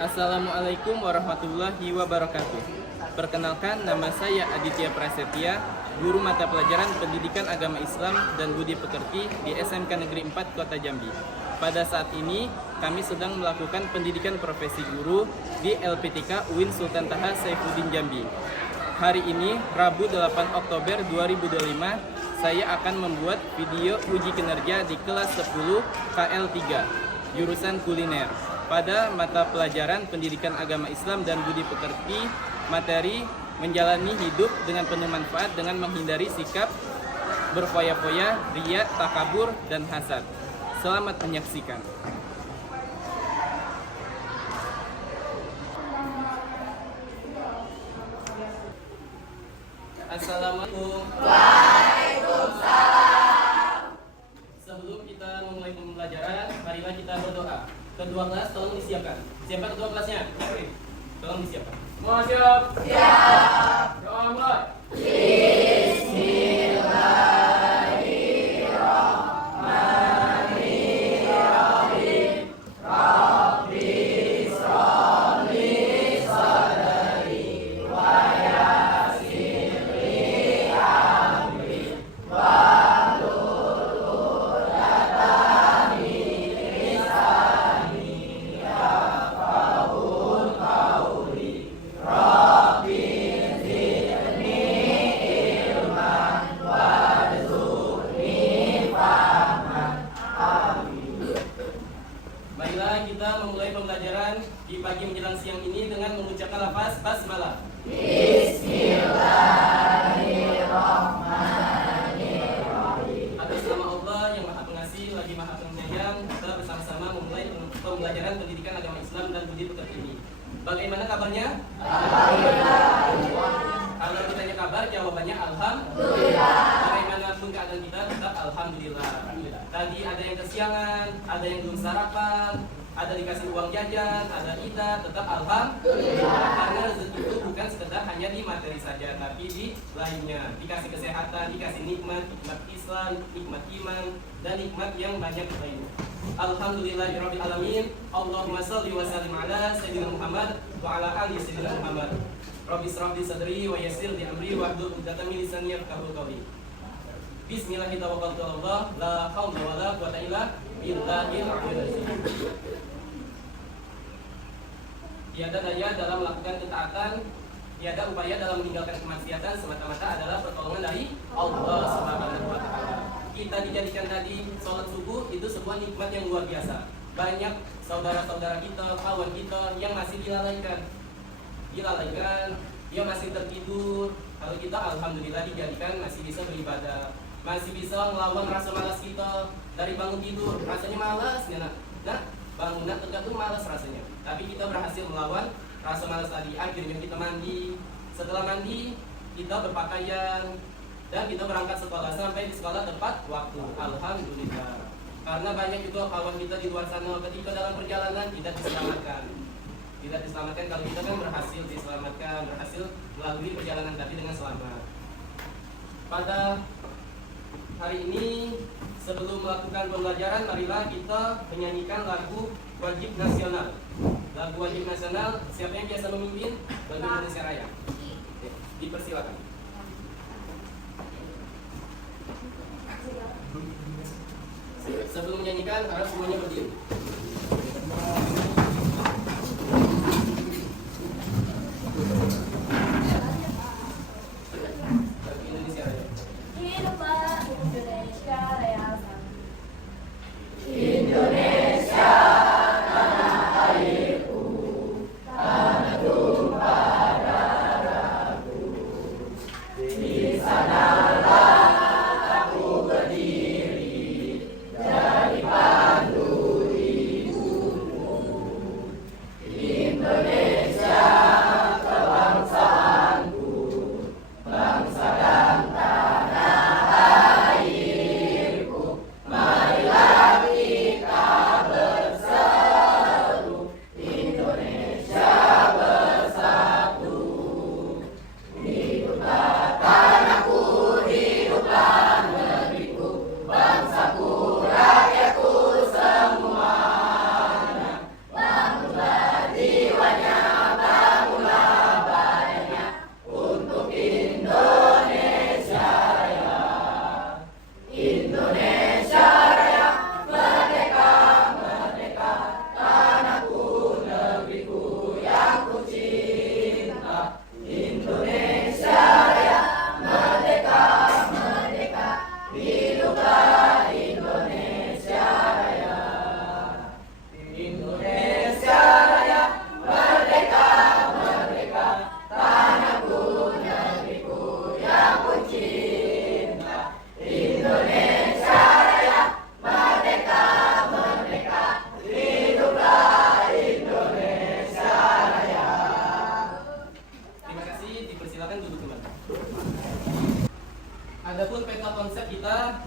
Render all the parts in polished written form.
Assalamualaikum warahmatullahi wabarakatuh. Perkenalkan, nama saya Aditya Prasetya, guru mata pelajaran Pendidikan Agama Islam dan Budi Pekerti di SMK Negeri 4 Kota Jambi. Pada saat ini, kami sedang melakukan pendidikan profesi guru di LPTK UIN Sultan Taha Saifuddin Jambi. Hari ini, Rabu 8 Oktober 2025, saya akan membuat video uji kinerja di kelas 10 KL3, jurusan kuliner. Pada mata pelajaran Pendidikan Agama Islam dan Budi Pekerti, materi menjalani hidup dengan penuh manfaat dengan menghindari sikap berfoya-foya, riya, takabur, dan hasad. Selamat menyaksikan. Assalamualaikum. Waalaikumsalam. Sebelum kita memulai pembelajaran, marilah kita berdoa. Kedua kelas tolong disiapkan. Siapa kedua kelasnya? Oke. Tolong disiapkan. Semua siap? Siap. Doa mulai. Bismillahirrahmanirrahim. Rabbi sholli sadri wa yassir li amri wa kita memulai pembelajaran di pagi menjelang siang ini dengan mengucapkan lafaz basmalah. Bismillahirrahmanirrahim. Atas nama Allah yang Maha Pengasih lagi Maha Penyayang, kita bersama-sama memulai pembelajaran Pendidikan Agama Islam dan Budi Pekerti ini. Bagaimana kabarnya? Alhamdulillah. Kalau ditanya kabar, jawabannya alhamdulillah. Bagaimanapun keadaan kita, tetap alhamdulillah. Tadi ada yang kesiangan, ada yang belum sarapan, ada dikasih uang jajan, ada ida, tetap alhamdulillah. Karena rezeki itu bukan sekedar hanya di materi saja, tapi di lainnya. Dikasih kesehatan, dikasih nikmat, nikmat Islam, nikmat iman, dan nikmat yang banyak lainnya. Alhamdulillahirabbil alamin. Allahumma shalli wa sallim ala sayyidina Muhammad wa ala ali sayyidina Muhammad. Rabbi shrah li sadri wa yassir li amri wahlul 'uqdatam min lisani yafqahu qawli. Bismillahirrahmanirrahim. Allah, la haula wala quwwata illa billahil aliyyil azim. Tiada daya dalam melakukan ketaatan, tiada upaya dalam meninggalkan kemaksiatan, semata-mata adalah pertolongan dari Allah Subhanahu wa taala. Kita dijadikan tadi sholat subuh itu sebuah nikmat yang luar biasa. Banyak saudara-saudara kita, kawan kita yang masih dilalaikan, dia masih tertidur. Kalau kita alhamdulillah dijadikan masih bisa beribadah, masih bisa melawan rasa malas kita dari bangun tidur. Rasanya malas, nah bangunan tegak tuh malas rasanya. Tapi kita berhasil melawan rasa malas tadi. Akhirnya kita mandi. Setelah mandi, kita berpakaian dan kita berangkat sekolah, sampai di sekolah tepat waktu. Alhamdulillah. Karena banyak juga kawan kita di luar sana ketika dalam perjalanan tidak diselamatkan. Kalau kita kan berhasil diselamatkan, berhasil melalui perjalanan tadi dengan selamat. Pada hari ini, sebelum melakukan pembelajaran, marilah kita menyanyikan lagu wajib nasional. Lagu wajib nasional, siapa yang biasa memimpin? Lagu Indonesia Raya. Dipersilakan. Sebelum menyanyikan, harus semuanya berdiri.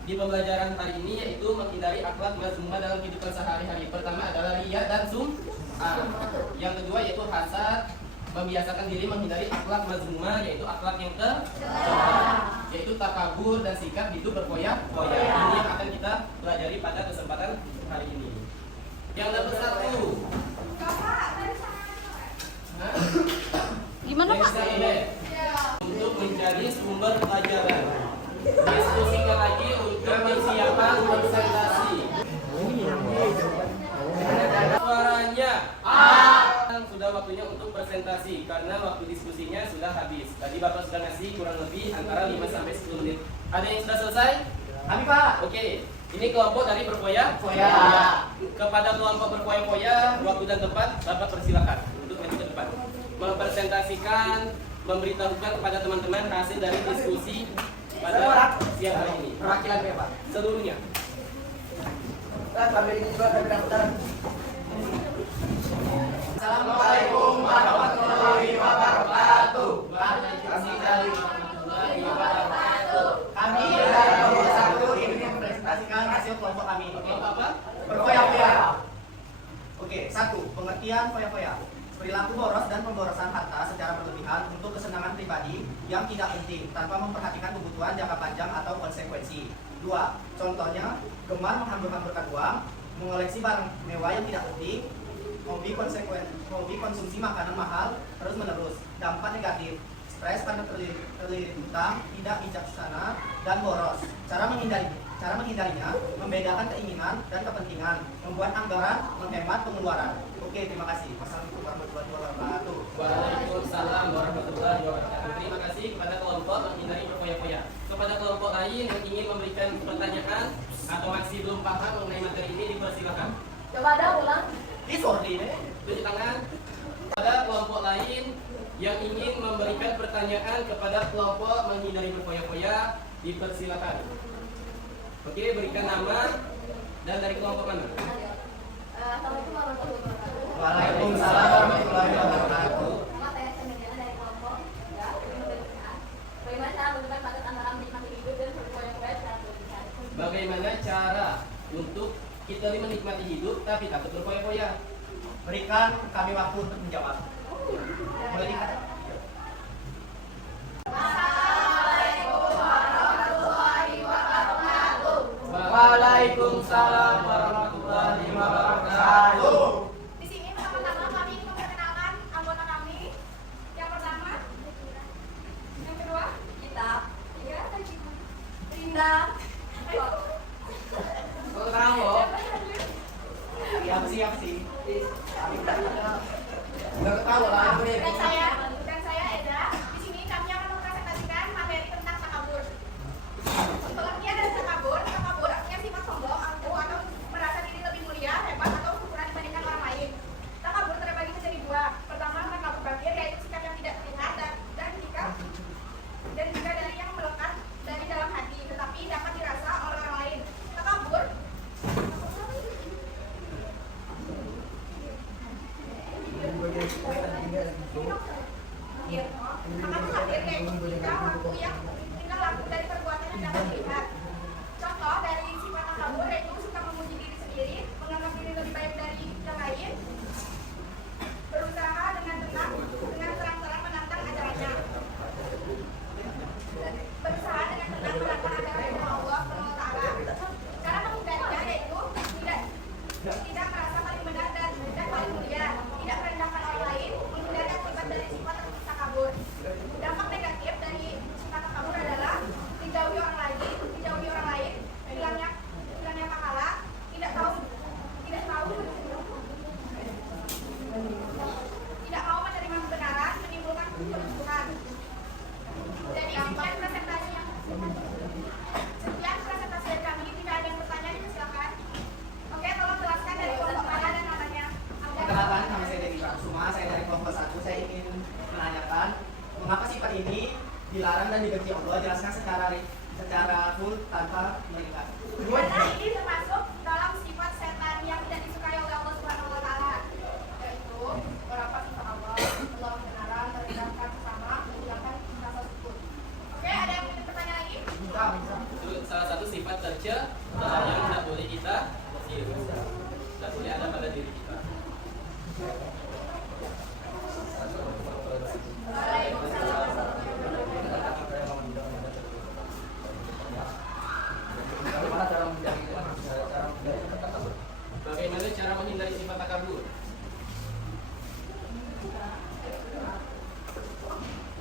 di pembelajaran hari ini yaitu menghindari akhlak mazmumah dalam kehidupan sehari-hari. Pertama adalah riya dan sum'ah. Yang kedua yaitu hasad, membiasakan diri menghindari akhlak mazmumah yaitu akhlak yang tercela, yaitu takabur dan sikap hidup berfoya-foya. Ini yang akan kita pelajari pada kesempatan hari ini. Yang nomor 1. Gimana Pak? Untuk mencari sumber pelajaran. Diskusikan lagi untuk persiapan presentasi. Suaranya sudah waktunya untuk presentasi karena waktu diskusinya sudah habis. Tadi Bapak sudah ngasih kurang lebih antara 5 sampai 10 menit. Ada yang sudah selesai? Kami Pak. Oke. Ini kelompok dari berfoya-foya. Kepada kelompok berfoya-foya, waktu dan tempat Bapak persilakan untuk maju ke depan. Mempresentasikan, memberitahukan kepada teman-teman hasil dari diskusi pada siang hari ini. Perwakilan ya Pak. Seluruhnya. Assalamualaikum warahmatullahi wabarakatuh. Kami dari kelompok 1 ingin mempresentasikan hasil kelompok kami. Kelompok apa? Berfoya-foya. Oke, 1. Pengertian foya-foya. Perilaku boros dan pemborosan harta secara berlebihan untuk kesenangan pribadi yang tidak penting tanpa memperhatikan kebutuhan jangka panjang atau konsekuensi. 2. Contohnya, gemar menghambur-hamburkan uang, mengoleksi barang mewah yang tidak penting, hobi konsumsi makanan mahal terus-menerus. Dampak negatif, stres karena terlilit hutang, tidak bijaksana, dan boros. Cara menghindarinya, membedakan keinginan dan kepentingan, membuat anggaran, menghemat pengeluaran. Oke, terima kasih. Wassalamualaikum warahmatullahi wabarakatuh. Waalaikumsalam warahmatullahi wabarakatuh. Terima kasih kepada kelompok menghindari berfoya-foya. Kepada kelompok lain yang ingin memberikan pertanyaan atau masih belum paham mengenai materi ini, dipersilakan. Coba ada ulang. Disordi nih. Tunjuk tangan. Pada kelompok lain yang ingin memberikan pertanyaan kepada kelompok menghindari berfoya-foya, dipersilakan. Oke, berikan nama dan dari kelompok mana? Assalamualaikum warahmatullahi wabarakatuh. Waalaikumsalam warahmatullahi wabarakatuh. Nama saya Cemiliana dari kelompok 3. Bagaimana cara menentukan batas antara menikmati hidup dan berfoya-foya secara berlebihan? Bagaimana cara untuk kita menikmati hidup tapi takut berfoya-foya? Berikan kami waktu untuk menjawab. Boleh dikatakan? Waalaikumsalam warahmatullahi wabarakatuh. Di sini pertama-tama kami ingin memperkenalkan anggota kami. Yang pertama, yang kedua, Kita tiga, Rinda. Siap sih. Nggak ketawa lah. Dan saya Eda. Di sini kami akan mempresentasikan materi tentang takabur. Pengertian dari takabur artinya sifat sombong, angkuh, atau merasa diri lebih mulia, hebat, atau sempurna dibandingkan orang lain. Takabur terbagi menjadi 2. Pertama, takabur batir, yaitu sikap yang tidak terlihat dan juga dari yang melekat dari dalam hati, tetapi dapat dirasa oleh orang lain. Takabur tingkah laku dari perbuatan yang dapat dilihat. Contoh dari sifat takabur yaitu suka memuji diri sendiri, menganggap diri lebih baik dari yang lain, berusaha dengan terang-terangan menantang ajarannya. Berusaha dengan tenang menantang ajaran Allah SWT. Cara menghindarinya yaitu tidak merasa paling benar dan paling mulia, tidak merendahkan orang lain, menghindari akibat dari sifat takabur. Dampak negatif dari sifat takabur adalah dijauhi orang lain, hilangnya pahala, tidak mau menerima kebenaran, menimbulkan permusuhan. Jadi sekian presentasi dari kami. Jika ada yang bertanya, silakan. Oke, tolong jelaskan dari kelompok mana dan namanya. Perkenalkan, nama saya Dedi Prakusuma, saya dari kelompok 1. Saya ingin menanyakan mengapa sifat ini dilarang dan dibenci Allah. Jelaskan secara full tanpa melihat. Karena ini termasuk dalam sifat setan yang tidak disukai oleh Allah Subhanahu wa taala. Yaitu beberapa sifat Allah, Allah kebenaran, merendahkan sesama, menghilangkan rasa syukur. Oke, ada yang ingin bertanya lagi? Bisa. Itu salah satu sifat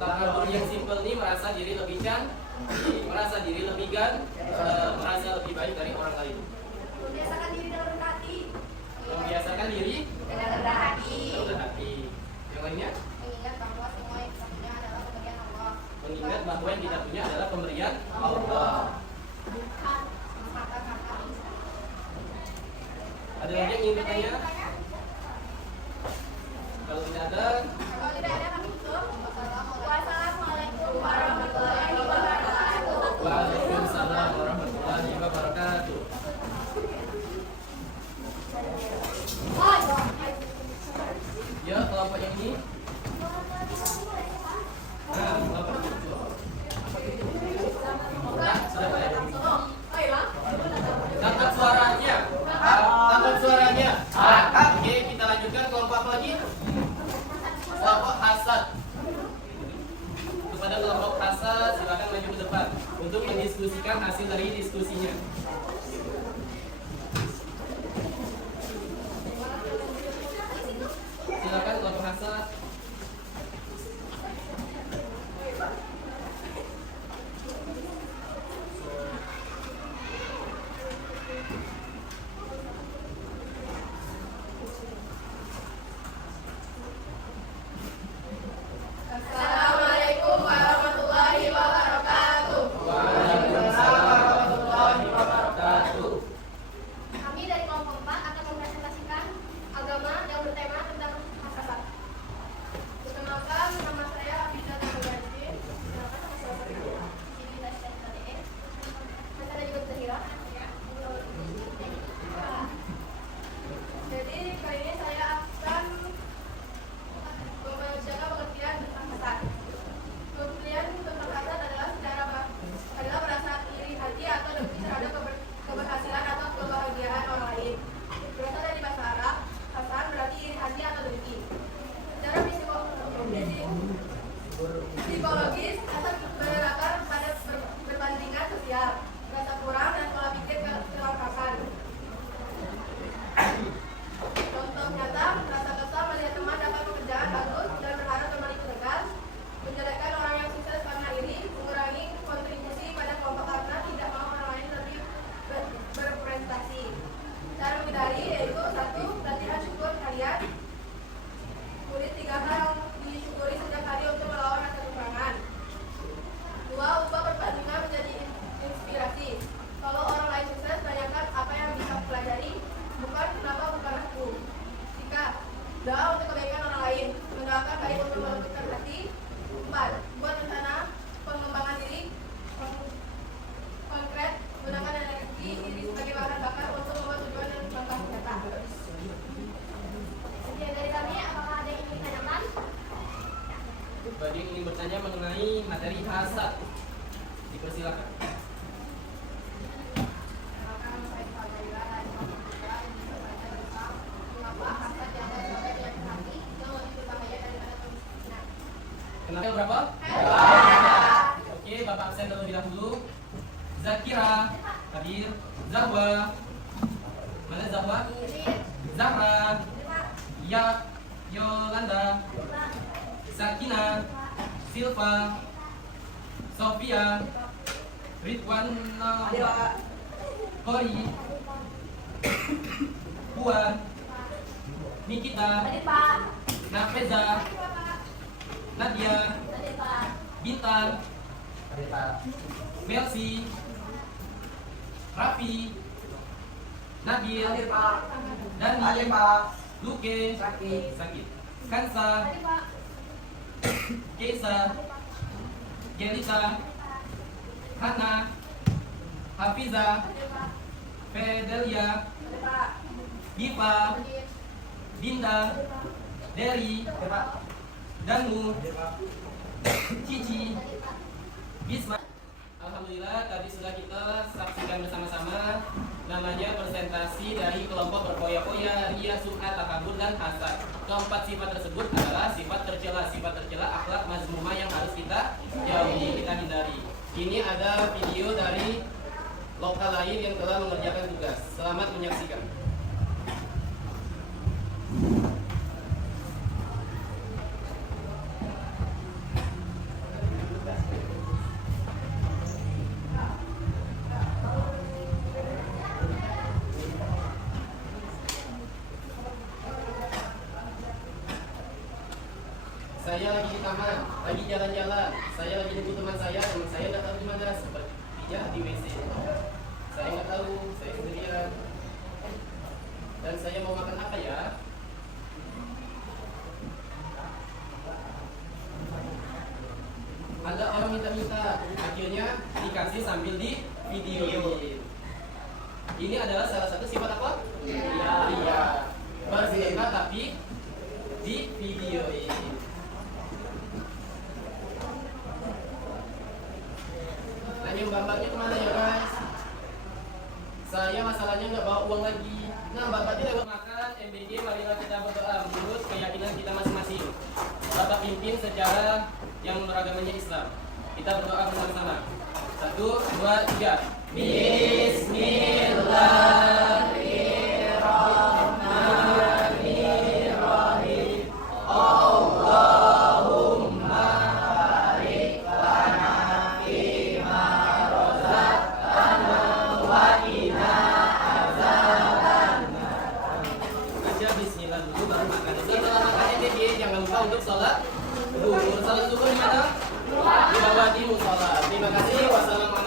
Takabur yang simpel ini merasa diri lebih cantik, merasa diri lebih merasa lebih baik dari orang lain. Membiasakan diri dalam rendah hati. Membiasakan diri Dengan rendah hati. rendah hati. Yang lainnya, Mengingat bahwa semua yang kita punya adalah pemberian Allah. mengingat bahwa yang kita punya adalah pemberian Allah. Bukan harta-harta. Ada lagi yang ingin bertanya? Kalau tidak ada, Kalau tidak ada kami tutup. Wassalamualaikum warahmatullahi wabarakatuh. Waalaikumsalam warahmatullahi wabarakatuh. Ya, kelompok yang ini. Nah, kelompok itu. Nah, sudah baik. Angkat suaranya. Angkat suaranya. Oke, kita lanjutkan kelompok apa lagi? Kelompok hasad. Kepada kelompok hasad, silakan maju ke depan untuk mendiskusikan hasil dari diskusinya. Silakan kelompok hasad. Assalamualaikum warahmatullahi wabarakatuh. Waalaikumsalam warahmatullahi wabarakatuh. Kami dari kelompok 4 akan mempresentasikan agama yang bertema tentang hasad. Perkenalkan, nama saya Abida Tamugaji. Perkenalkan, nama saya Farida. Ini dari STDE. Masih ada juga Zahira. Jadi kali ini saya akan membacakan pengertian tentang hasad. Pengertian tentang hasad adalah merasa iri hati atau dengki terhadap keberhasilan atau kebahagiaan orang lain. Berasal dari bahasa Arab, hasad berarti iri hati atau dengki. Secara psikologis, hasad berakar pada perbandingan sosial, rasa kurang dan pola pikir kelangkasan. Contoh nyata, rasa kesal melihat teman dapat pekerjaan bagus dan berharap teman itu gagal, menjelekan orang yang sukses karena iri, mengurangi kontribusi pada kelompok karena tidak mau orang lain lebih berprestasi. Cara menghindari yaitu 1. Latihan syukur harian. Tulis 3 hal yang disyukuri setiap hari untuk melawan rasa kekurangan. 2. Ubah perbandingan menjadi inspirasi. Kalau orang lain sukses, tanyakan apa yang bisa aku pelajari, bukan kenapa bukan aku. 3. Doa untuk kebaikan orang lain. Mendoakan baik untuk melembutkan hati. 4. Buat rencana pengembangan diri konkret. Gunakan energi diri sebagai bahan bakar untuk membuat tujuan dan langkah nyata. Sekian dari kami. Apakah ada yang ingin ditanyakan? Bagi yang ingin bertanya mengenai materi hasad, dipersilakan. Kenapa berapa? Oke, Bapak absen terlebih dahulu. Zakira, hadir. Zahwa, mana Zahwa? Zahra, Ya, Yolanda, Sakina, Silva, Sofia, Ridwan, Kori, Puan, Nikita, Nafeza, Nadia, Bintang, Melsi, Raffi, Nabil, Dani, Luke, Sakit, Kansa, Kesa, Gelita, Hana, Hafiza, Fedelia, Diva, Dinda, Derry, Danu, Cici, Bisma. Alhamdulillah tadi sudah kita saksikan bersama-sama namanya presentasi dari kelompok berpoya-poya, ria, sum'ah, takabur, dan hasad. Keempat sifat tersebut adalah sifat tercela akhlak mazmumah yang harus kita jauhi, kita hindari. Ini ada video dari lokal lain yang telah mengerjakan tugas. Selamat menyaksikan. Saya lagi di taman, lagi jalan-jalan. Saya lagi nunggu teman saya nggak tahu di mana, sepertinya di WC. Saya nggak tahu, saya sendirian. Dan saya mau makan apa ya? Ada orang minta-minta, akhirnya dikasih sambil di video. Ini adalah salah satu sifat apa? Iya. Berzinta tapi di video ini. Nanya mbak-mbaknya kemana ya guys? Saya masalahnya nggak bawa uang lagi. Nah mbak-mbaknya lewat makan MBG, marilah kita berdoa menurut keyakinan kita masing-masing. Bapak pimpin secara yang beragamanya Islam. Kita berdoa bersama-sama. 1, 2, 3. Bismillahirrahmanirrahim. Allahumma barik lana fima razaqtana wa qina azabannar. Baca bismillah dulu baru makan. Setelah makan MBG jangan lupa untuk sholat zuhur. Sholat zuhur di mana? Di bawah di musola. Terima kasih. Wassalamualaikum.